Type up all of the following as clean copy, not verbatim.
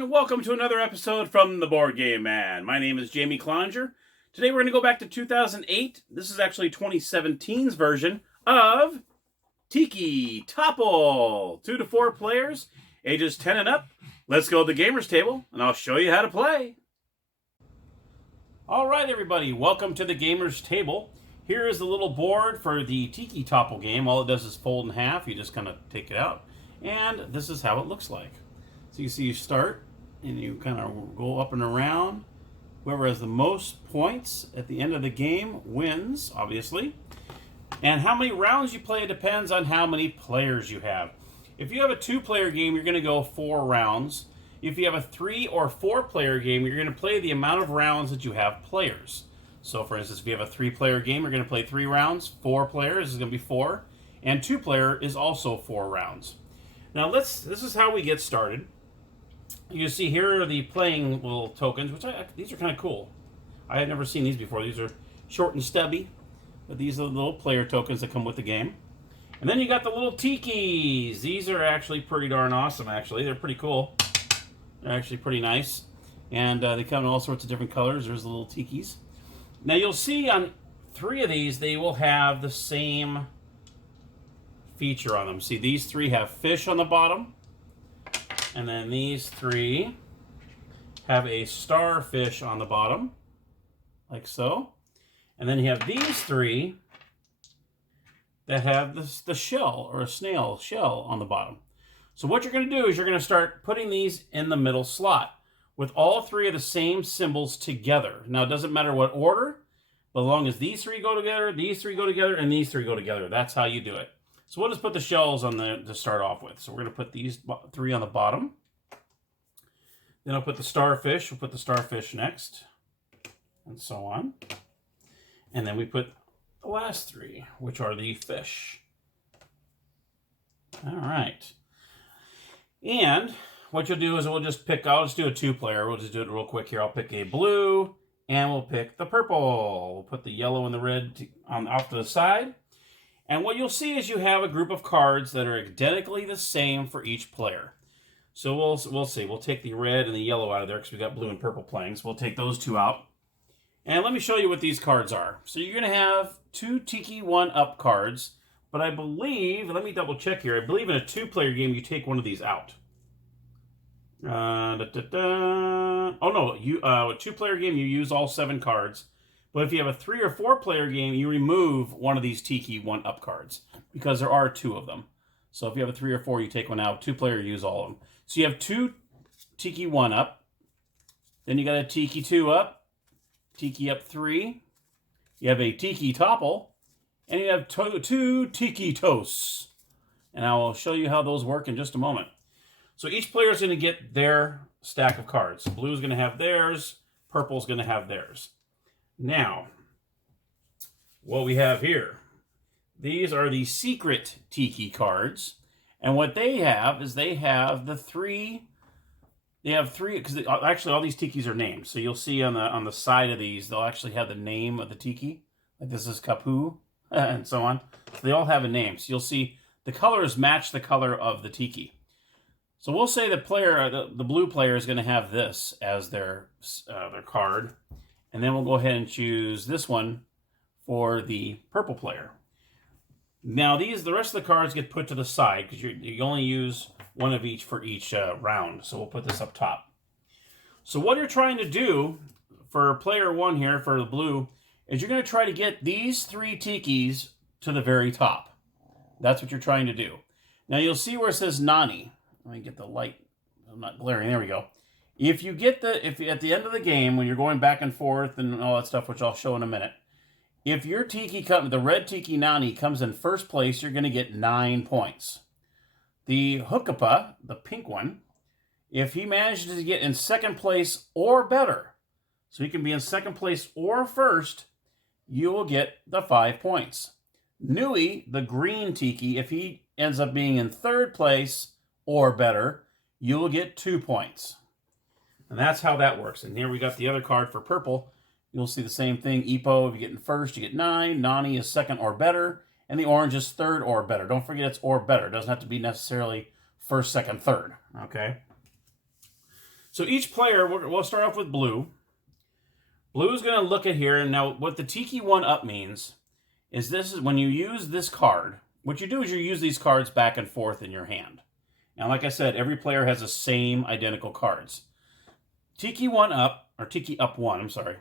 and welcome to another episode from the Board Game Man. My name is Jamie Clonger. Today we're going to go back to 2008. This is actually 2017's version of Tiki Topple. 2 to 4 players, ages 10 and up. Let's go to the gamer's table, and I'll show you how to play. All right, everybody, welcome to the gamer's table. Here is the little board for the Tiki Topple game. All it does is fold in half. You just kind of take it out, and this is how it looks like. So you see you start, and you kind of go up and around. Whoever has the most points at the end of the game wins, obviously. And how many rounds you play depends on how many players you have. If you have a 2-player game, you're going to go 4 rounds. If you have a 3 or 4-player game, you're going to play the amount of rounds that you have players. So for instance, if you have a 3-player game, you're going to play 3 rounds. 4 players is going to be 4. And 2-player is also 4 rounds. Now this is how we get started. You see here are the playing little tokens, which these are kind of cool. I had never seen these before. These are short and stubby, but these are the little player tokens that come with the game. And then you got the little tikis. These are actually pretty darn awesome, actually. They're pretty cool. They're actually pretty nice. And they come in all sorts of different colors. There's the little tikis. Now you'll see on 3 of these, they will have the same feature on them. See, these 3 have fish on the bottom. And then these 3 have a starfish on the bottom, like so. And then you have these 3 that have the shell, or a snail shell, on the bottom. So what you're going to do is you're going to start putting these in the middle slot with all 3 of the same symbols together. Now, it doesn't matter what order, but as long as these 3 go together, these 3 go together, and these 3 go together, that's how you do it. So we'll just put the shells on to start off with. So we're going to put these 3 on the bottom. Then I'll put the starfish. We'll put the starfish next. And so on. And then we put the last 3, which are the fish. All right. And what you'll do is we'll just pick, I'll just do a 2-player. We'll just do it real quick here. I'll pick a blue, and we'll pick the purple. We'll put the yellow and the red off to the side. And what you'll see is you have a group of cards that are identically the same for each player. So we'll see. We'll take the red and the yellow out of there because we've got blue and purple playing. So we'll take those 2 out. And let me show you what these cards are. So you're going to have 2 Tiki 1-up cards. But I believe, let me double check here. I believe in a 2-player game you take one of these out. Oh no, a 2-player game you use all 7 cards. But if you have a 3 or 4-player game, you remove one of these Tiki 1-up cards because there are 2 of them. So if you have a 3 or 4, you take one out. 2-player, you use all of them. So you have 2 Tiki 1-up. Then you got a Tiki 2-up, Tiki up 3. You have a Tiki Topple, and you have 2 Tiki Toasts. And I will show you how those work in just a moment. So each player is going to get their stack of cards. Blue is going to have theirs. Purple is going to have theirs. Now, what we have here, these are the secret Tiki cards. And what they have is they have the 3, because actually all these Tikis are named. So you'll see on the side of these, they'll actually have the name of the Tiki. Like this is Kapu, and so on. So they all have a name. So you'll see the colors match the color of the Tiki. So we'll say the blue player is going to have this as their card. And then we'll go ahead and choose this one for the purple player. Now the rest of the cards get put to the side because you only use one of each for each round. So we'll put this up top. So what you're trying to do for player 1 here, for the blue, is you're going to try to get these 3 Tikis to the very top. That's what you're trying to do. Now you'll see where it says Nani. Let me get the light. I'm not glaring. There we go. If you get at the end of the game, when you're going back and forth and all that stuff, which I'll show in a minute, if your Tiki the red Tiki Nani comes in first place, you're going to get 9 points. The Hookapa, the pink one, if he manages to get in second place or better, so he can be in second place or first, you will get the 5 points. Nui, the green Tiki, if he ends up being in third place or better, you will get 2 points. And that's how that works. And here we got the other card for purple. You'll see the same thing. Ipo, if you get in first, you get 9. Nani is second or better. And the orange is third or better. Don't forget it's or better. It doesn't have to be necessarily first, second, third. Okay? So each player, we'll start off with blue. Blue is going to look at here, and now what the Tiki 1-up means is this is when you use this card, what you do is you use these cards back and forth in your hand. Now, like I said, every player has the same identical cards. Tiki 1-up, or Tiki up 1, I'm sorry,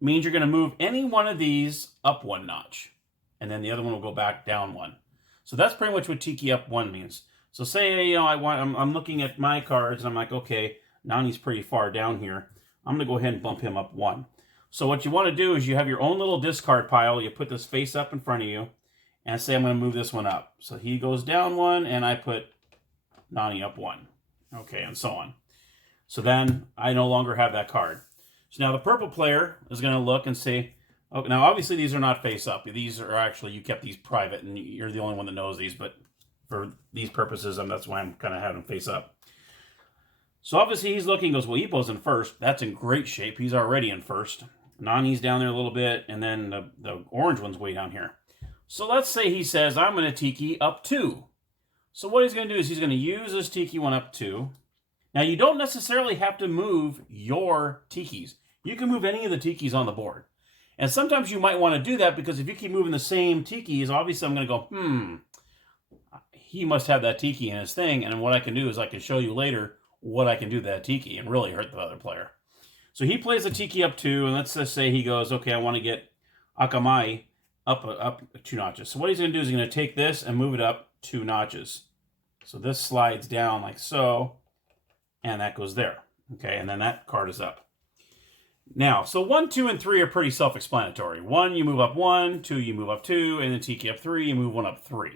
means you're going to move any one of these up 1 notch. And then the other one will go back down 1. So that's pretty much what Tiki up 1 means. So say, you know, I'm looking at my cards, and I'm like, okay, Nani's pretty far down here. I'm going to go ahead and bump him up 1. So what you want to do is you have your own little discard pile. You put this face up in front of you, and say I'm going to move this one up. So he goes down 1, and I put Nani up 1. Okay, and so on. So then I no longer have that card. So now the purple player is going to look and say, oh, now obviously these are not face up. These are actually, you kept these private, and you're the only one that knows these, but for these purposes, that's why I'm kind of having them face up. So obviously he's looking, goes, well, Ipo's in first. That's in great shape. He's already in first. Nani's down there a little bit, and then the orange one's way down here. So let's say he says, I'm going to Tiki up 2. So what he's going to do is he's going to use this Tiki 1 up 2. Now, you don't necessarily have to move your Tikis. You can move any of the Tikis on the board. And sometimes you might want to do that because if you keep moving the same Tikis, obviously I'm going to go, he must have that Tiki in his thing. And what I can do is I can show you later what I can do to that Tiki and really hurt the other player. So he plays the Tiki up 2, and let's just say he goes, okay, I want to get Akamai up 2 notches. So what he's going to do is he's going to take this and move it up 2 notches. So this slides down like so, and that goes there. Okay, and then that card is up. Now, so 1, 2, and 3 are pretty self-explanatory. 1, you move up 1, 2, you move up 2, and then Tiki up 3, you move 1 up 3.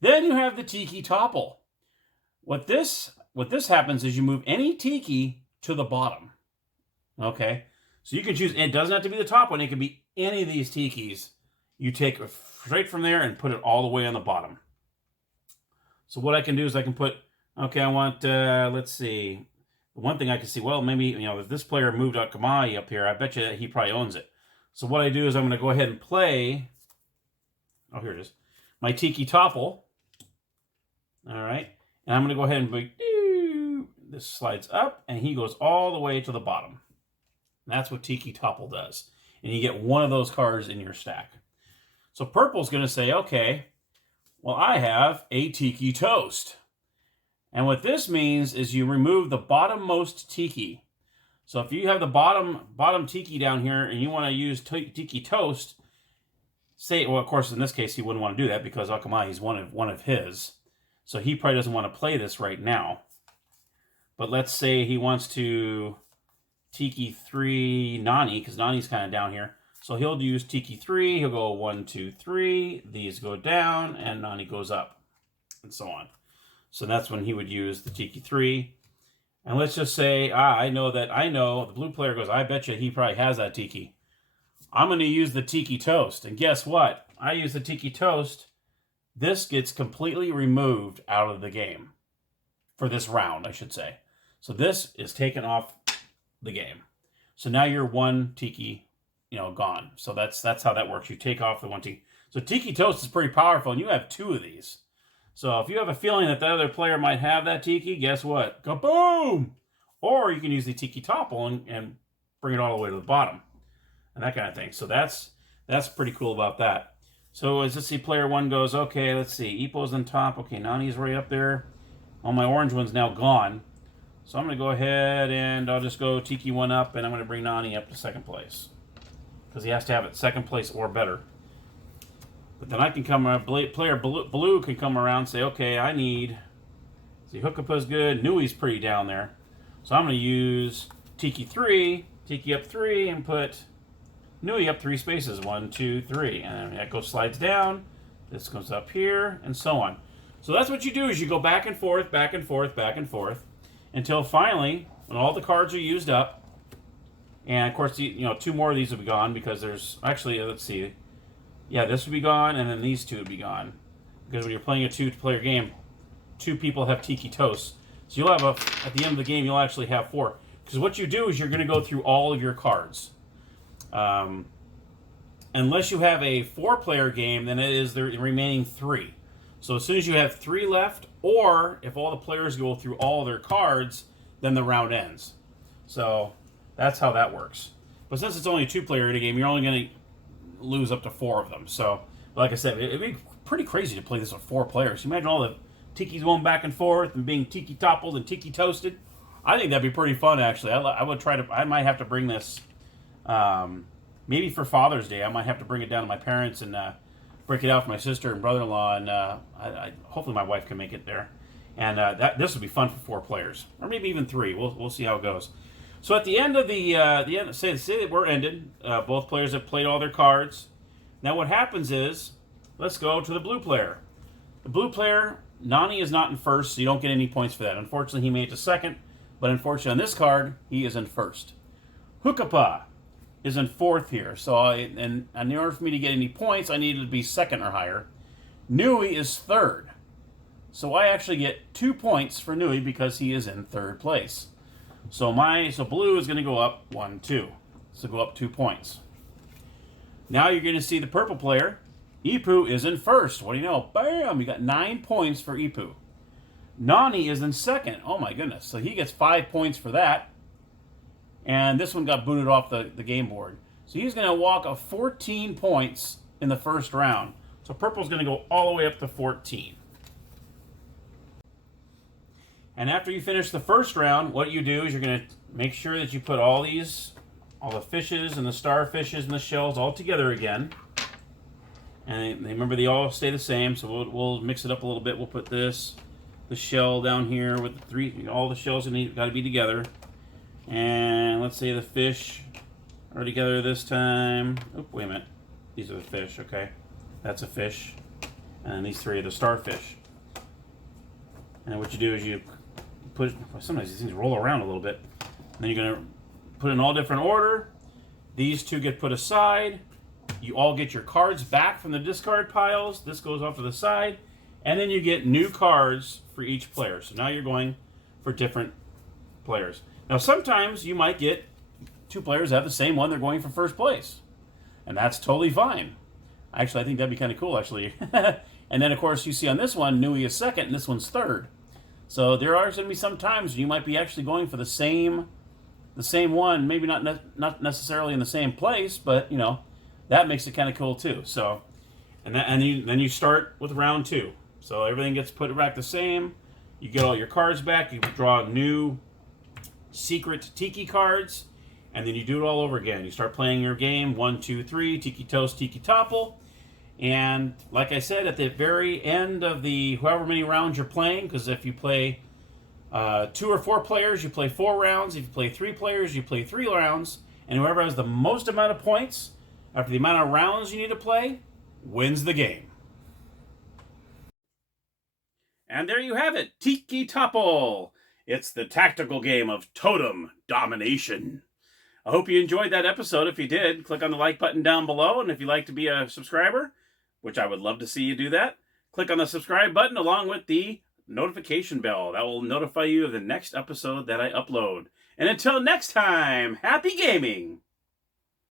Then you have the Tiki Topple. What this happens is you move any Tiki to the bottom. Okay, so you can choose, it doesn't have to be the top one, it can be any of these Tikis. You take it straight from there and put it all the way on the bottom. So what I can do is I can put, okay, I want, let's see, one thing I can see, well, maybe, you know, if this player moved Akamai up here, I bet you he probably owns it. So what I do is I'm going to go ahead and play, oh, here it is, my Tiki Topple. All right, and I'm going to go ahead and be, this slides up, and he goes all the way to the bottom. And that's what Tiki Topple does. And you get one of those cards in your stack. So purple's going to say, okay, well, I have a Tiki Toast. And what this means is you remove the bottommost Tiki. So if you have the bottom Tiki down here and you want to use Tiki Toast, say, well, of course, in this case, he wouldn't want to do that because Akamai is one of his. So he probably doesn't want to play this right now. But let's say he wants to Tiki 3 Nani, because Nani's kind of down here. So he'll use Tiki 3, he'll go 1, 2, 3, these go down, and Nani goes up, and so on. So that's when he would use the Tiki 3. And let's just say, I know, the blue player goes, I bet you he probably has that Tiki. I'm going to use the Tiki Toast. And guess what? I use the Tiki Toast. This gets completely removed out of the game. For this round, I should say. So this is taken off the game. So now you're 1 Tiki, gone. So that's how that works. You take off the 1 Tiki. So Tiki Toast is pretty powerful, and you have 2 of these. So if you have a feeling that the other player might have that Tiki, guess what? Kaboom! Or you can use the Tiki Topple and bring it all the way to the bottom. And that kind of thing. So that's pretty cool about that. So as let's see, player 1 goes, okay, let's see. Ipo's on top. Okay, Nani's right up there. Well, my orange one's now gone. So I'm going to go ahead and I'll just go Tiki 1 up, and I'm going to bring Nani up to 2nd place. Because he has to have it 2nd place or better. But then I can come, player blue can come around and say, okay, I need, see, Hookapa's good, Nui's pretty down there. So I'm going to use Tiki 3, Tiki up 3, and put Nui up 3 spaces, 1, 2, 3. And then that goes slides down, this goes up here, and so on. So that's what you do is you go back and forth, back and forth, back and forth, until finally, when all the cards are used up, and of course, 2 more of these will be gone because there's, actually, let's see, yeah, this would be gone, and then these 2 would be gone. Because when you're playing a 2-player game, 2 people have Tiki Toast. So you'll have, at the end of the game, you'll actually have 4. Because what you do is you're going to go through all of your cards. Unless you have a 4-player game, then it is the remaining 3. So as soon as you have 3 left, or if all the players go through all their cards, then the round ends. So that's how that works. But since it's only a 2-player in a game, you're only going to lose up to 4 of them. So, like I said, it'd be pretty crazy to play this with 4 players. You imagine all the tikis going back and forth and being tiki toppled and tiki toasted. I think that'd be pretty fun, actually. I would try to. I might have to bring this, maybe for Father's Day. I might have to bring it down to my parents and break it out for my sister and brother-in-law, and hopefully my wife can make it there. And this would be fun for 4 players, or maybe even 3. We'll see how it goes. So at the end of the end, say that we're ended. Both players have played all their cards. Now what happens is, let's go to the blue player. The blue player, Nani is not in first, so you don't get any points for that. Unfortunately, he made it to second, but unfortunately on this card, he is in first. Hookapa is in fourth here, so in order for me to get any points, I needed to be second or higher. Nui is third, so I actually get 2 points for Nui because he is in third place. So blue is going to go up 1, 2. So go up 2 points. Now you're going to see the purple player. Ipu is in first. What do you know? Bam! You got 9 points for Ipu. Nani is in second. Oh my goodness. So he gets 5 points for that. And this one got booted off the game board. So he's going to walk up 14 points in the first round. So purple's going to go all the way up to 14. And after you finish the first round, what you do is you're going to make sure that you put all the fishes and the starfishes and the shells all together again. And remember, they all stay the same, so we'll mix it up a little bit. We'll put the shell down here with all the shells got to be together. And let's say the fish are together this time. Oh, wait a minute. These are the fish, okay. That's a fish. And these 3 are the starfish. And what you do is you sometimes these things roll around a little bit. And then you're going to put in all different order. These 2 get put aside. You all get your cards back from the discard piles. This goes off to the side. And then you get new cards for each player. So now you're going for different players. Now sometimes you might get 2 players that have the same one. They're going for first place. And that's totally fine. Actually, I think that'd be kind of cool, actually. And then, of course, you see on this one, Nui is second and this one's third. So there are going to be some times you might be actually going for the same one, maybe not necessarily in the same place, but you know, that makes it kind of cool too. So, then you start with round 2. So everything gets put back the same. You get all your cards back. You draw new secret Tiki cards, and then you do it all over again. You start playing your game 1, 2, 3, Tiki Toast, Tiki Topple. And like I said, at the very end of the however many rounds you're playing, because if you play 2 or 4 players, you play 4 rounds. If you play 3 players, you play 3 rounds. And whoever has the most amount of points after the amount of rounds you need to play wins the game. And there you have it, Tiki Topple. It's the tactical game of Totem Domination. I hope you enjoyed that episode. If you did, click on the like button down below. And if you'd like to be a subscriber, which I would love to see you do that, click on the subscribe button along with the notification bell. That will notify you of the next episode that I upload. And until next time, happy gaming!